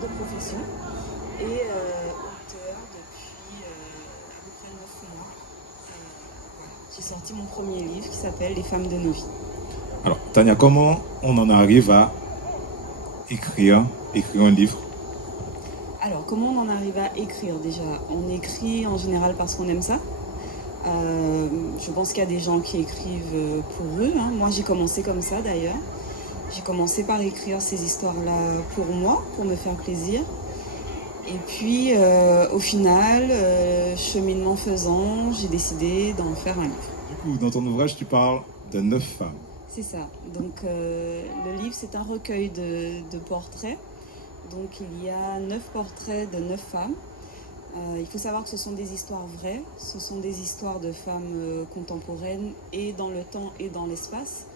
de profession et auteur depuis à peu près 9 mois. Voilà. J'ai sorti mon premier livre qui s'appelle Les femmes de nos vies. Alors, Tania, comment on en arrive à écrire un livre? Alors, comment on en arrive à écrire déjà? On écrit en général parce qu'on aime ça. Je pense qu'il y a des gens qui écrivent pour eux. Hein. Moi, j'ai commencé comme ça d'ailleurs. J'ai commencé par écrire ces histoires-là pour moi, pour me faire plaisir. Et puis, au final, cheminement faisant, j'ai décidé d'en faire un livre. Du coup, dans ton ouvrage, tu parles de 9 femmes. C'est ça. Donc, le livre, c'est un recueil de portraits. Donc, il y a 9 portraits de 9 femmes. Il faut savoir que ce sont des histoires vraies. Ce sont des histoires de femmes contemporaines et dans le temps et dans l'espace.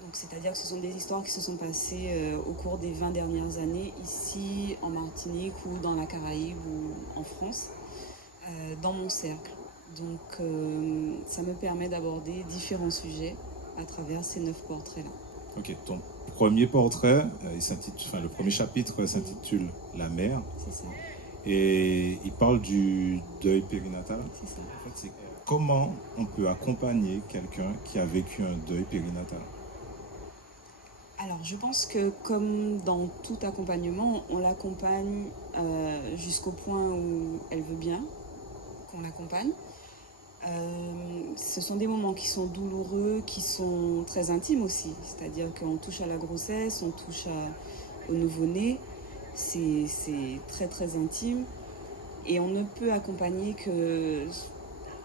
Donc, c'est-à-dire que ce sont des histoires qui se sont passées au cours des 20 dernières années ici en Martinique ou dans la Caraïbe ou en France, dans mon cercle. Donc ça me permet d'aborder différents sujets à travers ces 9 portraits-là. Ok, ton premier portrait, le premier chapitre s'intitule La mère. C'est ça. Et il parle du deuil périnatal. C'est ça. En fait, c'est comment on peut accompagner quelqu'un qui a vécu un deuil périnatal. Alors, je pense que comme dans tout accompagnement, on l'accompagne jusqu'au point où elle veut bien qu'on l'accompagne. Ce sont des moments qui sont douloureux, qui sont très intimes aussi. C'est-à-dire qu'on touche à la grossesse, on touche au nouveau-né. C'est très très intime. Et on ne peut accompagner que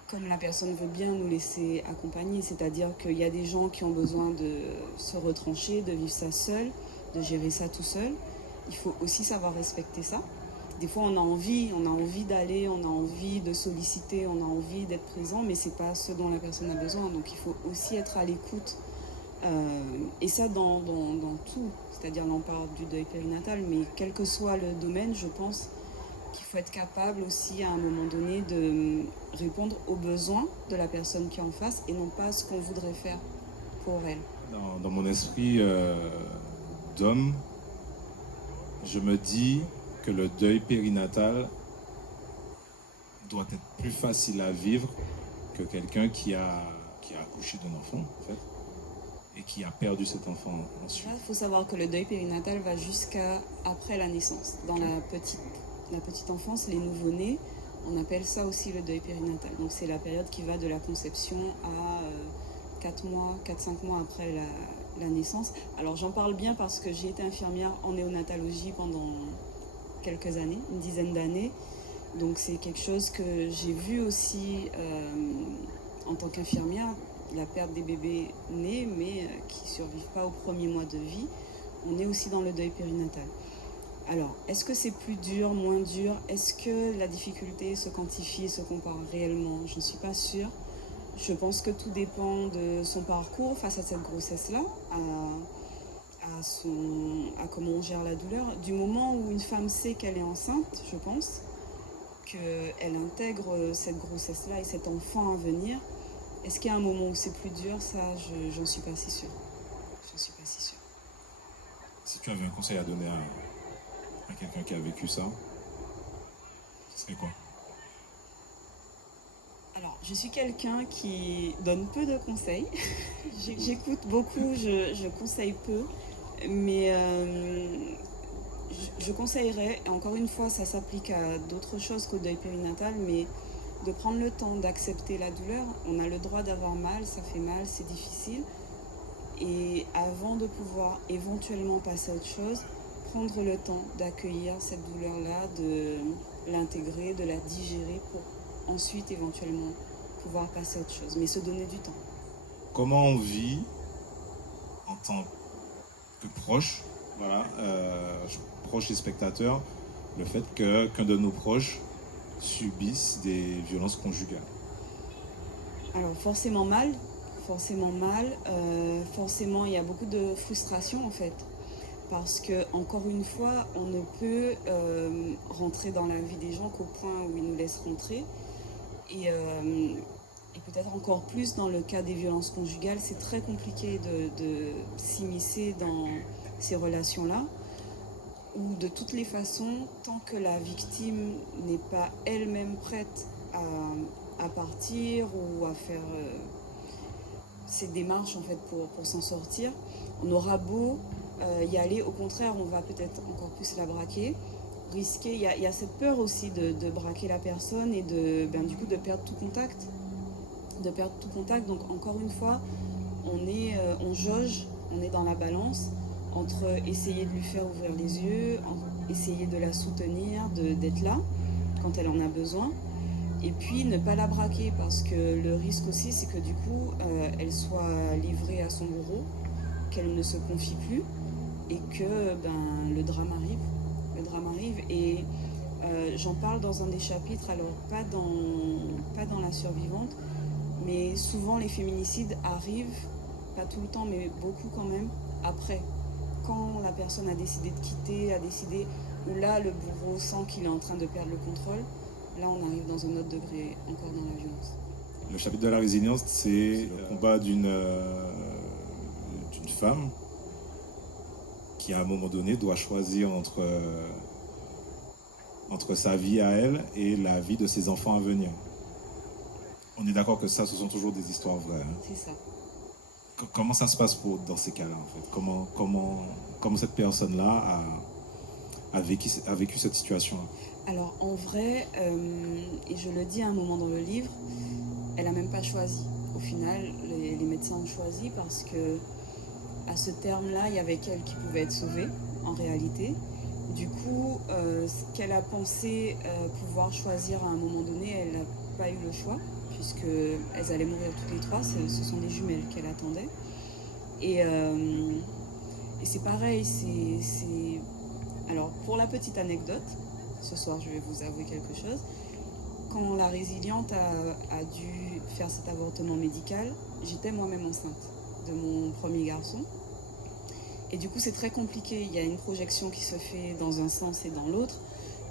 comme la personne veut bien nous laisser accompagner, c'est-à-dire qu'il y a des gens qui ont besoin de se retrancher, de vivre ça seul, de gérer ça tout seul. Il faut aussi savoir respecter ça. Des fois, on a envie d'aller, on a envie de solliciter, on a envie d'être présent, mais c'est pas ce dont la personne a besoin. Donc, il faut aussi être à l'écoute. Et ça dans tout, c'est-à-dire on parle du deuil périnatal, mais quel que soit le domaine, je pense qu'il faut être capable aussi à un moment donné de répondre aux besoins de la personne qui est en face et non pas ce qu'on voudrait faire pour elle. Dans mon esprit d'homme, je me dis que le deuil périnatal doit être plus facile à vivre que quelqu'un qui a accouché d'un enfant, en fait, et qui a perdu cet enfant ensuite. Il faut savoir que le deuil périnatal va jusqu'à après la naissance. Dans la petite enfance, les nouveau-nés, on appelle ça aussi le deuil périnatal. Donc c'est la période qui va de la conception à 4-5 mois après la naissance. Alors j'en parle bien parce que j'ai été infirmière en néonatologie pendant quelques années, une dizaine d'années. Donc c'est quelque chose que j'ai vu aussi en tant qu'infirmière, la perte des bébés nés mais qui ne survivent pas aux premiers mois de vie. On est aussi dans le deuil périnatal. Alors, est-ce que c'est plus dur, moins dur? Est-ce que la difficulté se quantifie et se compare réellement? Je ne suis pas sûre. Je pense que tout dépend de son parcours face à cette grossesse-là, à comment on gère la douleur. Du moment où une femme sait qu'elle est enceinte, je pense, qu'elle intègre cette grossesse-là et cet enfant à venir, est-ce qu'il y a un moment où c'est plus dur? Ça, j'en suis pas si sûre. J'en suis pas si sûre. Si tu avais un conseil à donner à quelqu'un qui a vécu ça, ce serait quoi? Alors, je suis quelqu'un qui donne peu de conseils. J'écoute beaucoup, je conseille peu. Mais je conseillerais, et encore une fois, ça s'applique à d'autres choses qu'au deuil périnatal, mais de prendre le temps d'accepter la douleur. On a le droit d'avoir mal, ça fait mal, c'est difficile. Et avant de pouvoir éventuellement passer à autre chose, prendre le temps d'accueillir cette douleur-là, de l'intégrer, de la digérer pour ensuite éventuellement pouvoir passer à autre chose, mais se donner du temps. Comment on vit en tant que proche, voilà, proche et spectateur, le fait qu'un de nos proches subisse des violences conjugales? Alors forcément mal, forcément il y a beaucoup de frustration en fait. Parce que, encore une fois, on ne peut rentrer dans la vie des gens qu'au point où ils nous laissent rentrer. Et peut-être encore plus dans le cas des violences conjugales, c'est très compliqué de s'immiscer dans ces relations-là. où de toutes les façons, tant que la victime n'est pas elle-même prête à partir ou à faire ces démarches en fait pour s'en sortir, on aura beau y aller, au contraire, on va peut-être encore plus la braquer, risquer. Il y a cette peur aussi de braquer la personne et du coup de perdre tout contact. Donc encore une fois, on jauge, on est dans la balance entre essayer de lui faire ouvrir les yeux, essayer de la soutenir, d'être là quand elle en a besoin, et puis ne pas la braquer, parce que le risque aussi c'est que du coup elle soit livrée à son bourreau, qu'elle ne se confie plus et que le drame arrive. Et j'en parle dans un des chapitres, alors pas dans La Survivante, mais souvent les féminicides arrivent, pas tout le temps mais beaucoup quand même, après, quand la personne a décidé de quitter, où là le bourreau sent qu'il est en train de perdre le contrôle. Là on arrive dans un autre degré, encore dans la violence. Le chapitre de la résilience, c'est le combat d'une femme qui à un moment donné doit choisir entre sa vie à elle et la vie de ses enfants à venir. On est d'accord que ça, ce sont toujours des histoires vraies. Hein. C'est ça. Comment ça se passe dans ces cas-là, en fait? Comment cette personne-là a vécu cette situation? Alors en vrai, et je le dis à un moment dans le livre, elle n'a même pas choisi. Au final, les médecins ont choisi parce que à ce terme-là, il y avait qu'elle qui pouvait être sauvée, en réalité. Du coup, ce qu'elle a pensé pouvoir choisir à un moment donné, elle n'a pas eu le choix, puisqu'elles allaient mourir toutes les trois. Ce sont des jumelles qu'elle attendait. Et c'est pareil, Alors, pour la petite anecdote, ce soir, je vais vous avouer quelque chose. Quand la résiliente a dû faire cet avortement médical, j'étais moi-même enceinte de mon premier garçon. Et du coup, c'est très compliqué. Il y a une projection qui se fait dans un sens et dans l'autre.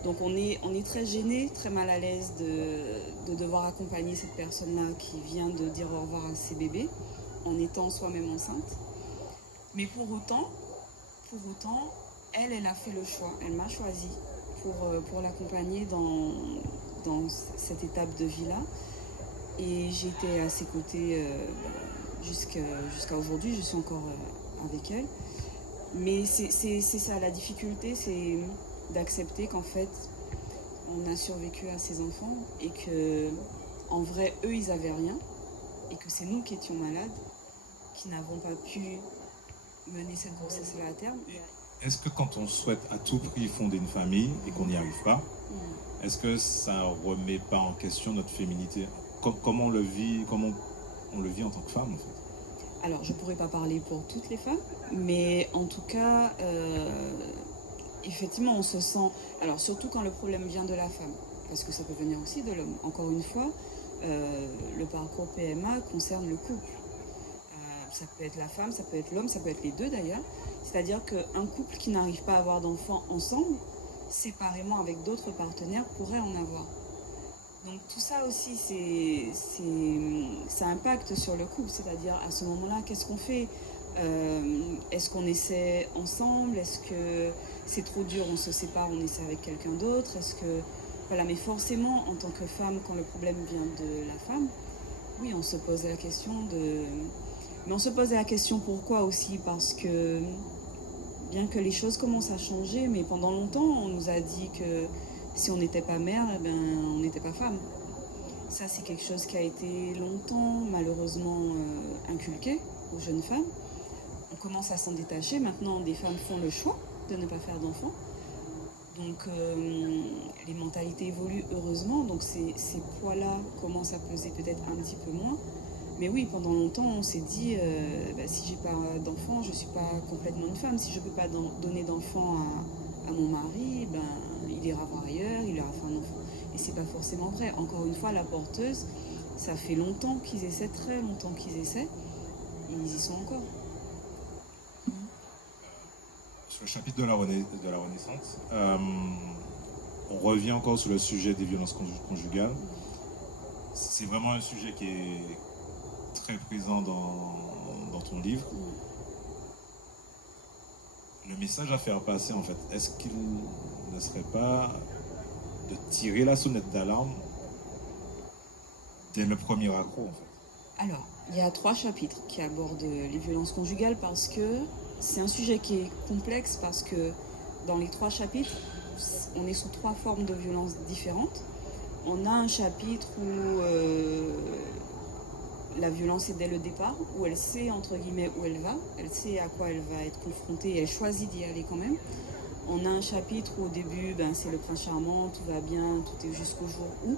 Donc on est très gêné, très mal à l'aise de devoir accompagner cette personne-là qui vient de dire au revoir à ses bébés en étant soi-même enceinte. Mais pour autant, elle a fait le choix. Elle m'a choisi pour l'accompagner dans cette étape de vie-là. Et j'étais à ses côtés jusqu'à aujourd'hui. Je suis encore avec elle. Mais c'est ça, la difficulté, c'est d'accepter qu'en fait, on a survécu à ces enfants et que, en vrai, eux, ils avaient rien et que c'est nous qui étions malades, qui n'avons pas pu mener cette grossesse-là à terme. Est-ce que quand on souhaite à tout prix fonder une famille et qu'on n'y arrive pas, est-ce que ça remet pas en question notre féminité? Comment on le vit en tant que femme, en fait? Alors, je ne pourrais pas parler pour toutes les femmes, mais en tout cas, effectivement, on se sent... Alors, surtout quand le problème vient de la femme, parce que ça peut venir aussi de l'homme. Encore une fois, le parcours PMA concerne le couple. Ça peut être la femme, ça peut être l'homme, ça peut être les deux d'ailleurs. C'est-à-dire qu'un couple qui n'arrive pas à avoir d'enfants ensemble, séparément avec d'autres partenaires, pourrait en avoir. Donc tout ça aussi, ça impacte sur le couple. C'est-à-dire à ce moment-là, qu'est-ce qu'on fait? Est-ce qu'on essaie ensemble? Est-ce que c'est trop dur, on se sépare, on essaie avec quelqu'un d'autre? Voilà, mais forcément, en tant que femme, quand le problème vient de la femme, oui, on se pose la question Mais on se pose la question pourquoi aussi? Parce que bien que les choses commencent à changer, mais pendant longtemps, on nous a dit que si on n'était pas mère, on n'était pas femme. Ça, c'est quelque chose qui a été longtemps, malheureusement, inculqué aux jeunes femmes. On commence à s'en détacher. Maintenant, des femmes font le choix de ne pas faire d'enfants. Donc, les mentalités évoluent heureusement. Donc, ces poids-là commencent à peser peut-être un petit peu moins. Mais oui, pendant longtemps, on s'est dit, si j'ai pas d'enfant, je suis pas complètement une femme. Si je peux pas donner d'enfant à mon mari, il ira voir ailleurs, il ira faire un enfant. Et c'est pas forcément vrai. Encore une fois, la porteuse, ça fait longtemps qu'ils essaient, très longtemps qu'ils essaient, et ils y sont encore. Sur le chapitre de la Renaissance, on revient encore sur le sujet des violences conjugales. C'est vraiment un sujet qui est très présent dans ton livre. le message à faire passer, en fait, est-ce qu'il ne serait pas de tirer la sonnette d'alarme dès le premier accro, en fait? Alors, il y a 3 chapitres qui abordent les violences conjugales parce que c'est un sujet qui est complexe parce que dans les 3 chapitres, on est sous 3 formes de violences différentes. On a un chapitre où la violence est dès le départ, où elle sait entre guillemets où elle va, elle sait à quoi elle va être confrontée et elle choisit d'y aller quand même. On a un chapitre où au début, c'est le prince charmant, tout va bien, tout est jusqu'au jour où.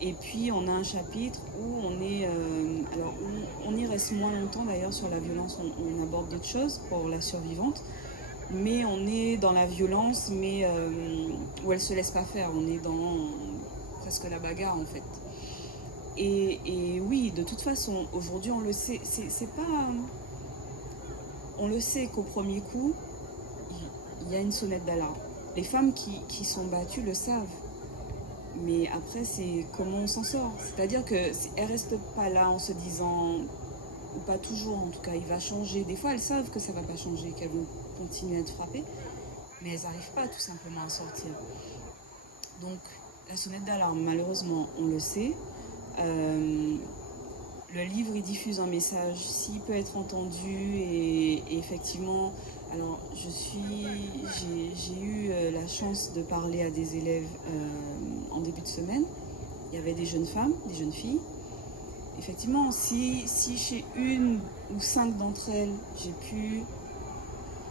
Et puis on a un chapitre où on est, où on y reste moins longtemps d'ailleurs sur la violence, on aborde d'autres choses pour la survivante, mais on est dans la violence, mais où elle se laisse pas faire, on est dans presque la bagarre en fait. Et oui, de toute façon, aujourd'hui on le sait, c'est pas, on le sait qu'au premier coup, il y a une sonnette d'alarme. Les femmes qui sont battues le savent. Mais après, c'est comment on s'en sort. C'est-à-dire qu'elles ne restent pas là en se disant, ou pas toujours en tout cas, il va changer. Des fois, elles savent que ça ne va pas changer, qu'elles vont continuer à être frappées, mais elles n'arrivent pas tout simplement à sortir. Donc, la sonnette d'alarme, malheureusement, on le sait. Le livre, il diffuse un message, s'il peut être entendu, et effectivement, alors j'ai eu la chance de parler à des élèves en début de semaine. Il y avait des jeunes femmes, des jeunes filles. Effectivement, si chez une ou 5 d'entre elles, j'ai pu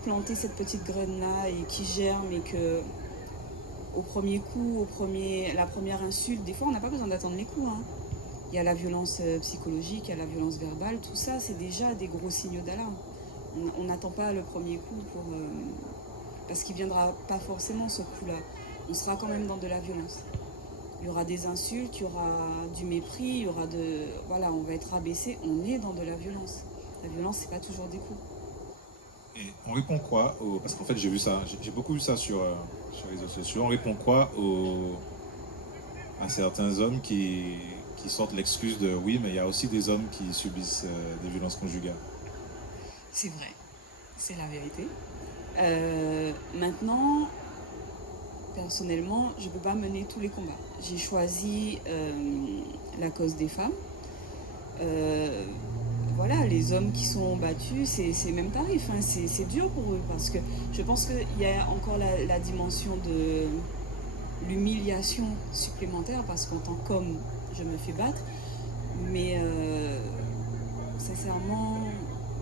planter cette petite graine-là et qui germe et que au premier coup, la première insulte, des fois on n'a pas besoin d'attendre les coups, hein. Il y a la violence psychologique, il y a la violence verbale, tout ça c'est déjà des gros signaux d'alarme. On n'attend pas le premier coup parce qu'il ne viendra pas forcément ce coup-là. On sera quand même dans de la violence. Il y aura des insultes, il y aura du mépris, il y aura on va être rabaissé, on est dans de la violence. La violence, c'est pas toujours des coups. Et on répond quoi parce qu'en fait j'ai vu ça, j'ai beaucoup vu ça sur les réseaux sociaux. On répond quoi à certains hommes qui sortent l'excuse de oui, mais il y a aussi des hommes qui subissent des violences conjugales? C'est vrai, c'est la vérité. Maintenant, personnellement, je ne peux pas mener tous les combats. J'ai choisi la cause des femmes. Voilà, les hommes qui sont battus, c'est même tarif, hein, c'est dur pour eux parce que je pense qu'il y a encore la dimension de l'humiliation supplémentaire parce qu'en tant qu'homme, je me fais battre, mais sincèrement,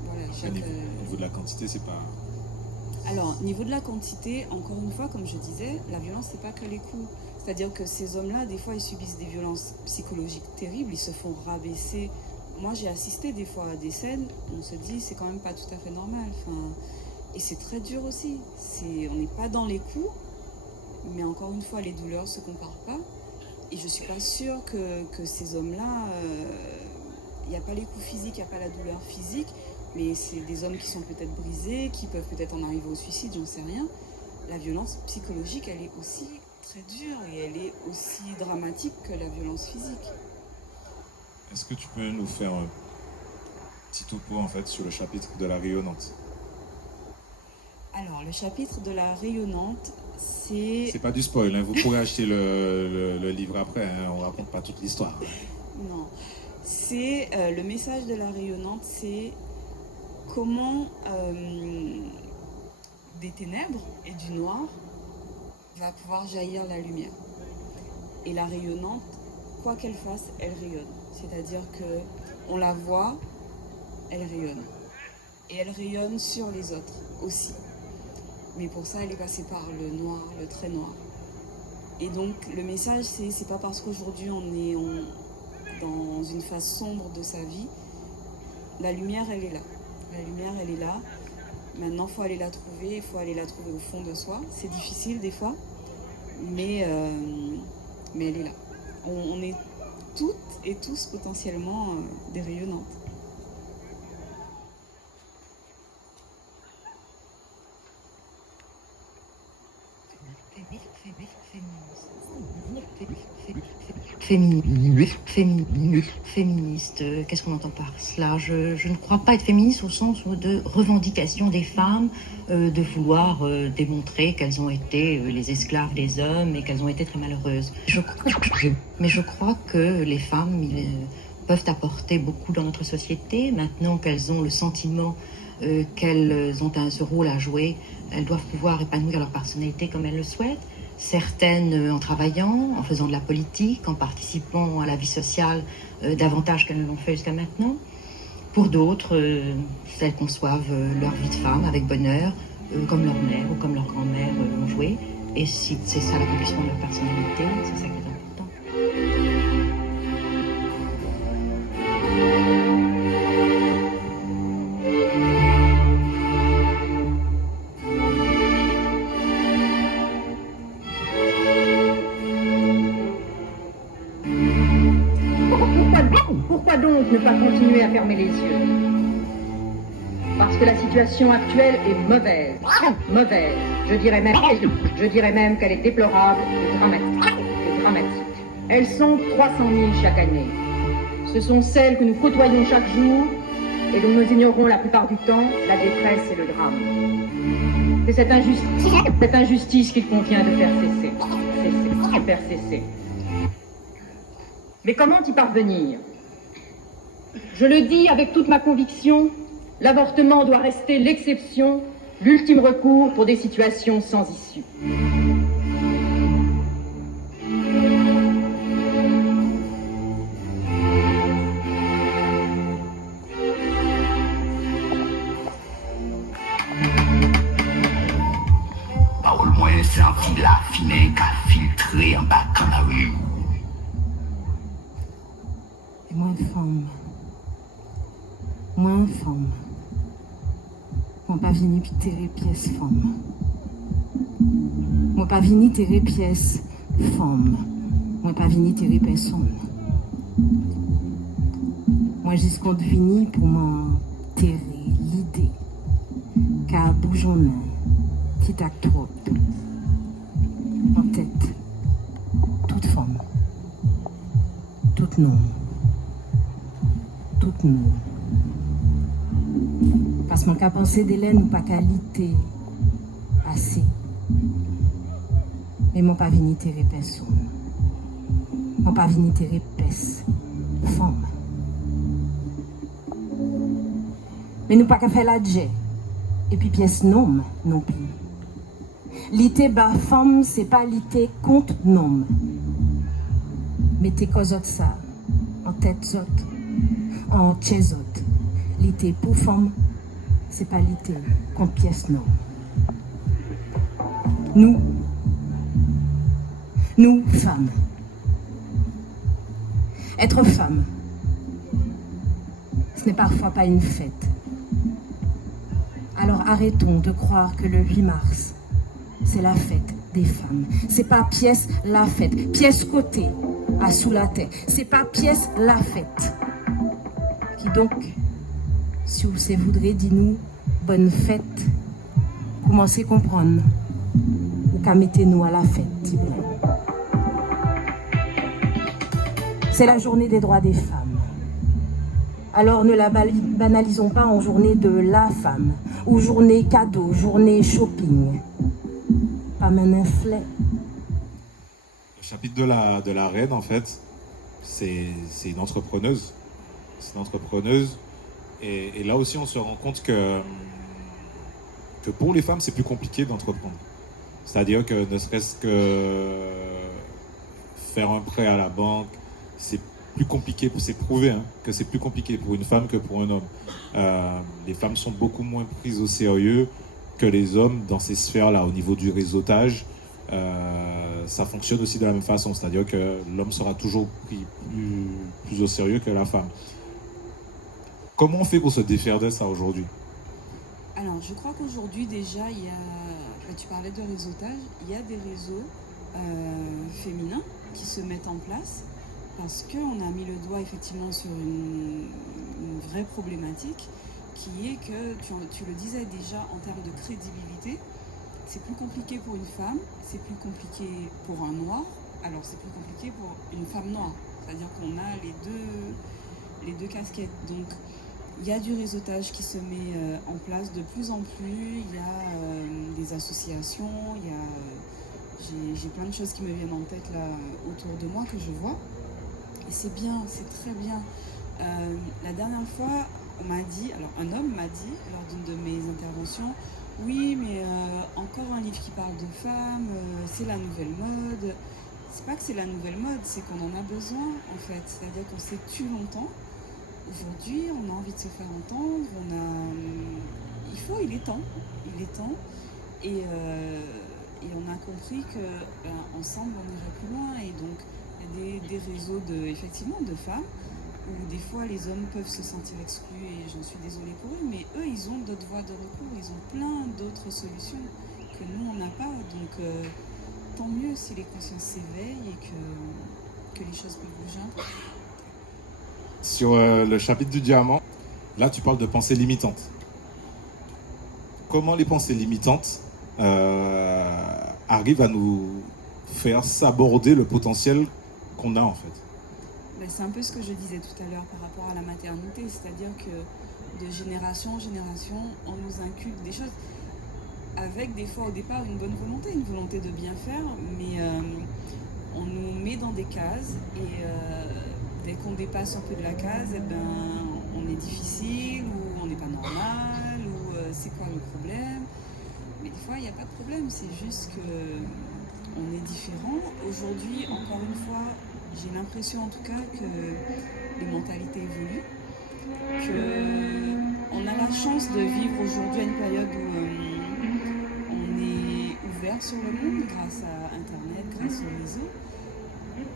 voilà, au niveau de la quantité, c'est pas... Alors, niveau de la quantité, encore une fois, comme je disais, la violence, c'est pas que les coups. C'est-à-dire que ces hommes-là, des fois, ils subissent des violences psychologiques terribles, ils se font rabaisser. Moi, j'ai assisté des fois à des scènes, on se dit, c'est quand même pas tout à fait normal. Et c'est très dur aussi. On n'est pas dans les coups, mais encore une fois, les douleurs se comparent pas. Et je suis pas sûre que ces hommes-là, il n'y a pas les coups physiques, il n'y a pas la douleur physique, mais c'est des hommes qui sont peut-être brisés, qui peuvent peut-être en arriver au suicide, j'en sais rien. La violence psychologique, elle est aussi très dure et elle est aussi dramatique que la violence physique. Est-ce que tu peux nous faire un petit topo en fait sur le chapitre de la rayonnante? Alors, le chapitre de la rayonnante, c'est... C'est pas du spoil, hein. Vous pourrez acheter le livre après, hein. On raconte pas toute l'histoire. Non, c'est le message de la rayonnante, c'est comment des ténèbres et du noir va pouvoir jaillir la lumière. Et la rayonnante, quoi qu'elle fasse, elle rayonne. C'est-à-dire que on la voit, elle rayonne. Et elle rayonne sur les autres aussi. Mais pour ça, elle est passée par le noir, le très noir. Et donc, le message, c'est pas parce qu'aujourd'hui on est dans une phase sombre de sa vie, la lumière, elle est là. La lumière, elle est là. Maintenant, il faut aller la trouver, il faut aller la trouver au fond de soi. C'est difficile des fois, mais elle est là. On est toutes et tous potentiellement des rayonnantes. Public Féministe, qu'est-ce qu'on entend par cela? Je ne crois pas être féministe au sens de revendication des femmes, de vouloir démontrer qu'elles ont été les esclaves des hommes et qu'elles ont été très malheureuses. Mais je crois que les femmes peuvent apporter beaucoup dans notre société. Maintenant qu'elles ont le sentiment qu'elles ont ce rôle à jouer, elles doivent pouvoir épanouir leur personnalité comme elles le souhaitent. Certaines en travaillant, en faisant de la politique, en participant à la vie sociale davantage qu'elles ne l'ont fait jusqu'à maintenant. Pour d'autres, elles conçoivent leur vie de femme avec bonheur, comme leur mère ou comme leur grand-mère l'ont joué. Et si c'est ça l'accomplissement de leur personnalité, c'est ça qui est important. Pourquoi donc ne pas continuer à fermer les yeux? Parce que la situation actuelle est mauvaise. Mauvaise. Je dirais même qu'elle est déplorable et dramatique. Elles sont 300 000 chaque année. Ce sont celles que nous côtoyons chaque jour et dont nous ignorons la plupart du temps la détresse et le drame. C'est cette injustice qu'il convient de faire cesser. Mais comment y parvenir? Je le dis avec toute ma conviction, l'avortement doit rester l'exception, l'ultime recours pour des situations sans issue. Au moins, c'est un fil affiné qu'à filtrer en bas dans la rue. Et moins femme. Moi pas vini puis terre pièce femme. Moi pas vini terre pièce femme. Moi pas vini terre personne. Moi jusqu'on vini pour m'enterrer l'idée qu'à bougeonner, petit acte trop en tête, toute femme, toute nom. Toutes nous. Parce qu'on a pensé d'Hélène ou pas qualité assez. Mais mon pas vini terre personne. Mon pas vini terre femme. Mais nous pas qu'à faire la jet. Et puis pièce nom non plus. L'ité bas femme, c'est pas l'ité contre nom. Mettez cause autre ça. En tête autre. En tchèzot, l'ité pour femme, c'est pas l'ité contre pièce non. Nous femmes. Être femme, ce n'est parfois pas une fête. Alors arrêtons de croire que le 8 mars, c'est la fête des femmes. C'est pas pièce la fête, pièce côté, à sous la tête. C'est pas pièce la fête. Qui donc, si vous se voudrez, dis-nous, bonne fête, commencez à comprendre, ou qu'à mettez-nous à la fête, dis bien. C'est la journée des droits des femmes. Alors ne la banalisons pas en journée de la femme, ou journée cadeau, journée shopping. Pas même un flet. Le chapitre de la reine, en fait, c'est une entrepreneuse. C'est une entrepreneuse. Et là aussi, on se rend compte que pour les femmes, c'est plus compliqué d'entreprendre. C'est-à-dire que ne serait-ce que faire un prêt à la banque, c'est plus compliqué, c'est prouvé que c'est plus compliqué pour une femme que pour un homme. Les femmes sont beaucoup moins prises au sérieux que les hommes dans ces sphères-là. Au niveau du réseautage, ça fonctionne aussi de la même façon. C'est-à-dire que l'homme sera toujours pris plus au sérieux que la femme. Comment on fait pour se défaire de ça aujourd'hui? Alors, je crois qu'aujourd'hui, déjà, tu parlais de réseautage, il y a des réseaux féminins qui se mettent en place parce qu'on a mis le doigt effectivement sur une vraie problématique qui est que, tu le disais déjà, en termes de crédibilité, c'est plus compliqué pour une femme, c'est plus compliqué pour un noir, alors c'est plus compliqué pour une femme noire. C'est-à-dire qu'on a les deux casquettes. Donc il y a du réseautage qui se met en place de plus en plus, il y a des associations, j'ai plein de choses qui me viennent en tête là autour de moi que je vois. Et c'est bien, c'est très bien. La dernière fois, on m'a dit, alors un homme m'a dit lors d'une de mes interventions, oui mais encore un livre qui parle de femmes, c'est la nouvelle mode. C'est pas que c'est la nouvelle mode, c'est qu'on en a besoin en fait. C'est-à-dire qu'on s'est tu longtemps. Aujourd'hui, on a envie de se faire entendre. Il est temps. Et on a compris que ensemble, on irait plus loin. Et donc, il y a des réseaux effectivement de femmes où des fois les hommes peuvent se sentir exclus. Et j'en suis désolée pour eux, mais eux, ils ont d'autres voies de recours. Ils ont plein d'autres solutions que nous, on n'a pas. Donc tant mieux si les consciences s'éveillent et que les choses peuvent bouger un peu. Sur le chapitre du diamant, là tu parles de pensées limitantes. Comment les pensées limitantes arrivent à nous faire s'aborder le potentiel qu'on a en fait? C'est un peu ce que je disais tout à l'heure par rapport à la maternité, c'est-à-dire que de génération en génération, on nous inculque des choses avec des fois au départ une bonne volonté, une volonté de bien faire, mais on nous met dans des cases et dès qu'on dépasse un peu de la case, on est difficile ou on n'est pas normal ou c'est quoi le problème. Mais des fois il n'y a pas de problème, c'est juste qu'on est différent. Aujourd'hui, encore une fois, j'ai l'impression en tout cas que les mentalités évoluent, qu'on a la chance de vivre aujourd'hui à une période où sur le monde grâce à Internet, grâce au réseau.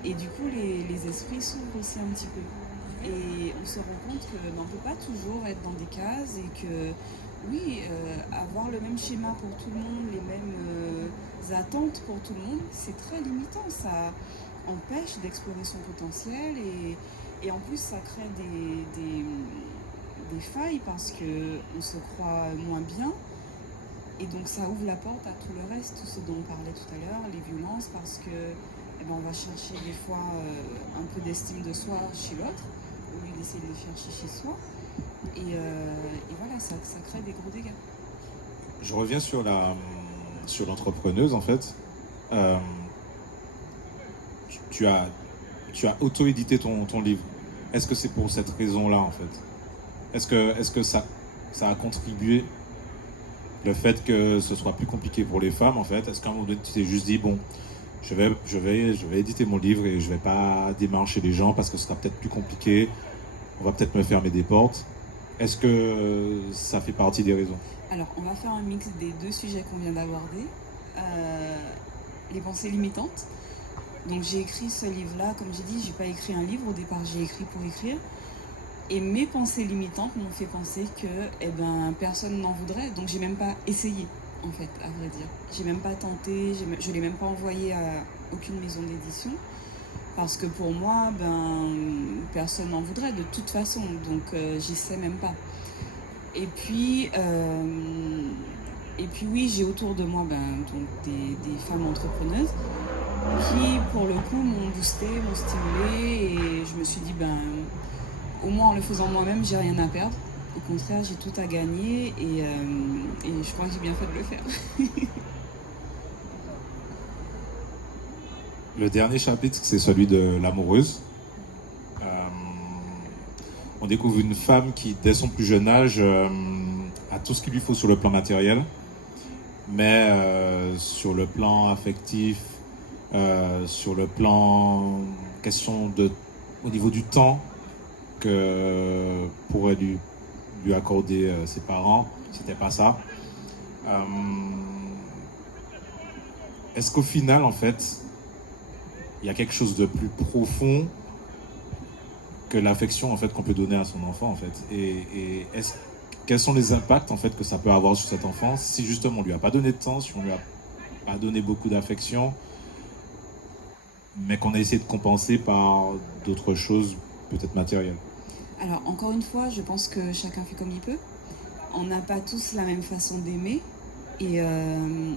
Et du coup, les esprits s'ouvrent aussi un petit peu. Et on se rend compte qu'on ne peut pas toujours être dans des cases et que, oui, avoir le même schéma pour tout le monde, les mêmes attentes pour tout le monde, c'est très limitant. Ça empêche d'explorer son potentiel et en plus, ça crée des failles parce qu'on se croit moins bien. Et donc ça ouvre la porte à tout le reste, tout ce dont on parlait tout à l'heure, les violences, parce que on va chercher des fois un peu d'estime de soi chez l'autre, au lieu d'essayer de le chercher chez soi. Et voilà, ça crée des gros dégâts. Je reviens sur l'entrepreneuse en fait. Tu as auto-édité ton livre. Est-ce que c'est pour cette raison-là en fait? Est-ce que ça a contribué? Le fait que ce soit plus compliqué pour les femmes, en fait, est-ce qu'à un moment donné, tu t'es juste dit, bon, je vais éditer mon livre et je vais pas démarcher les gens parce que ce sera peut-être plus compliqué, on va peut-être me fermer des portes. Est-ce que ça fait partie des raisons? Alors, on va faire un mix des deux sujets qu'on vient d'aborder. Les pensées limitantes. Donc, j'ai écrit ce livre-là, comme j'ai dit, j'ai pas écrit un livre, au départ, j'ai écrit pour écrire. Et mes pensées limitantes m'ont fait penser que personne n'en voudrait. Donc j'ai même pas essayé, en fait, à vrai dire. J'ai même pas tenté, je l'ai même pas envoyé à aucune maison d'édition. Parce que pour moi, personne n'en voudrait de toute façon. Donc j'essaie même pas. Et puis oui, j'ai autour de moi donc des femmes entrepreneuses qui, pour le coup, m'ont boosté, m'ont stimulé. Et je me suis dit, au moins en le faisant moi-même, j'ai rien à perdre. Au contraire, j'ai tout à gagner et je crois que j'ai bien fait de le faire. Le dernier chapitre, c'est celui de l'amoureuse. On découvre une femme qui, dès son plus jeune âge, a tout ce qu'il lui faut sur le plan matériel, mais sur le plan affectif, sur le plan au niveau du temps, que pourraient lui accorder ses parents, c'était pas ça. Est-ce qu'au final, en fait, il y a quelque chose de plus profond que l'affection en fait qu'on peut donner à son enfant en fait? Et quels sont les impacts en fait que ça peut avoir sur cet enfant si justement on lui a pas donné de temps, si on lui a pas donné beaucoup d'affection, mais qu'on a essayé de compenser par d'autres choses peut-être matérielles? Alors, encore une fois, je pense que chacun fait comme il peut. On n'a pas tous la même façon d'aimer. Et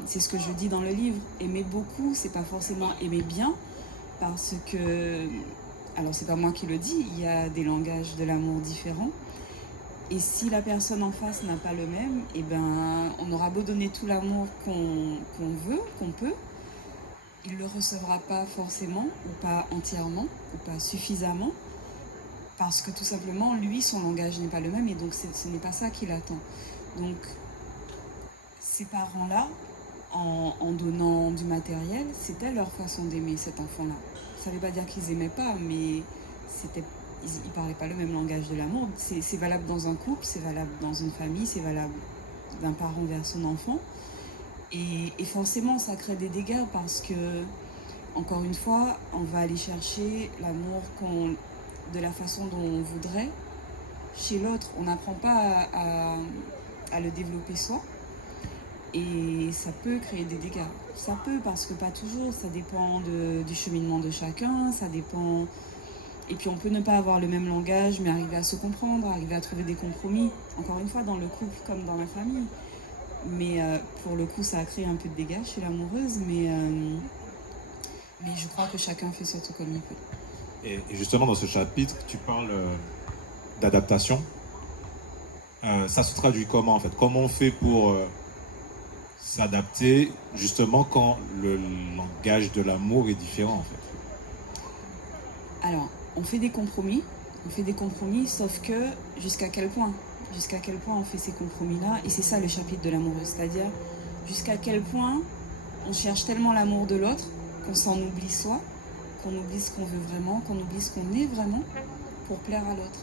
c'est ce que je dis dans le livre. Aimer beaucoup, c'est pas forcément aimer bien, parce que, alors c'est pas moi qui le dis, il y a des langages de l'amour différents. Et si la personne en face n'a pas le même, eh ben, on aura beau donner tout l'amour qu'on veut, qu'on peut, il ne le recevra pas forcément, ou pas entièrement, ou pas suffisamment, parce que tout simplement, lui, son langage n'est pas le même, et donc ce n'est pas ça qu'il attend. Donc, ces parents-là, en donnant du matériel, c'était leur façon d'aimer cet enfant-là. Ça ne veut pas dire qu'ils n'aimaient pas, mais ils ne parlaient pas le même langage de l'amour. C'est valable dans un couple, c'est valable dans une famille, c'est valable d'un parent vers son enfant. Et forcément, ça crée des dégâts parce que, encore une fois, on va aller chercher l'amour de la façon dont on voudrait chez l'autre. On n'apprend pas à le développer soi. Et ça peut créer des dégâts. Ça peut, parce que pas toujours. Ça dépend du cheminement de chacun. Ça dépend... Et puis on peut ne pas avoir le même langage, mais arriver à se comprendre, arriver à trouver des compromis. Encore une fois, dans le couple comme dans la famille. Mais pour le coup, ça a créé un peu de dégâts chez l'amoureuse, mais je crois que chacun fait surtout comme il peut. Et justement, dans ce chapitre, tu parles d'adaptation. Ça se traduit comment, en fait? Comment on fait pour s'adapter, justement, quand le langage de l'amour est différent, en fait? Alors, on fait des compromis, sauf que jusqu'à quel point on fait ces compromis-là, et c'est ça le chapitre de l'amoureuse, c'est-à-dire jusqu'à quel point on cherche tellement l'amour de l'autre qu'on s'en oublie soi, qu'on oublie ce qu'on veut vraiment, qu'on oublie ce qu'on est vraiment pour plaire à l'autre.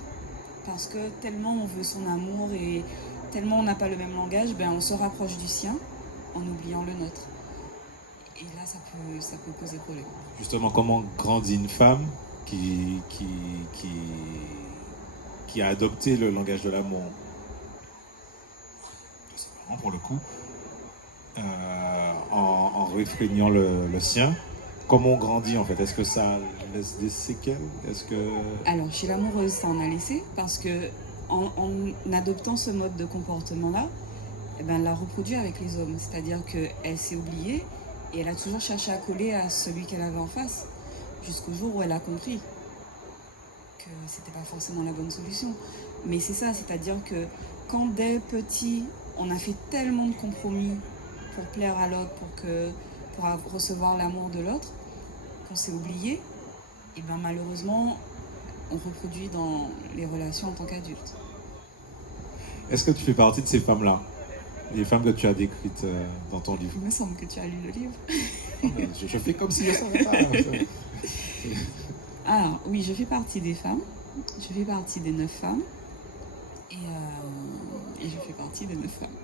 Parce que tellement on veut son amour et tellement on n'a pas le même langage, on se rapproche du sien en oubliant le nôtre. Et là, ça peut poser problème. Justement, comment grandit une femme qui a adopté le langage de l'amour de ses parents, pour le coup, en réfrénant le sien? Comment on grandit, en fait? Est-ce que ça laisse des séquelles? Alors, chez l'amoureuse, ça en a laissé, parce que en adoptant ce mode de comportement-là, elle l'a reproduit avec les hommes. C'est-à-dire qu'elle s'est oubliée et elle a toujours cherché à coller à celui qu'elle avait en face, jusqu'au jour où elle a compris que c'était pas forcément la bonne solution. Mais c'est ça, c'est-à-dire que quand dès petit, on a fait tellement de compromis pour plaire à l'autre, pour recevoir l'amour de l'autre, qu'on s'est oublié, et malheureusement, on reproduit dans les relations en tant qu'adulte. Est-ce que tu fais partie de ces femmes-là? Les femmes que tu as décrites dans ton livre? Il me semble que tu as lu le livre. Je fais comme si je ne savais pas. Alors, oui, je fais partie des femmes. Je fais partie des 9 femmes. Et je fais partie des 9 femmes.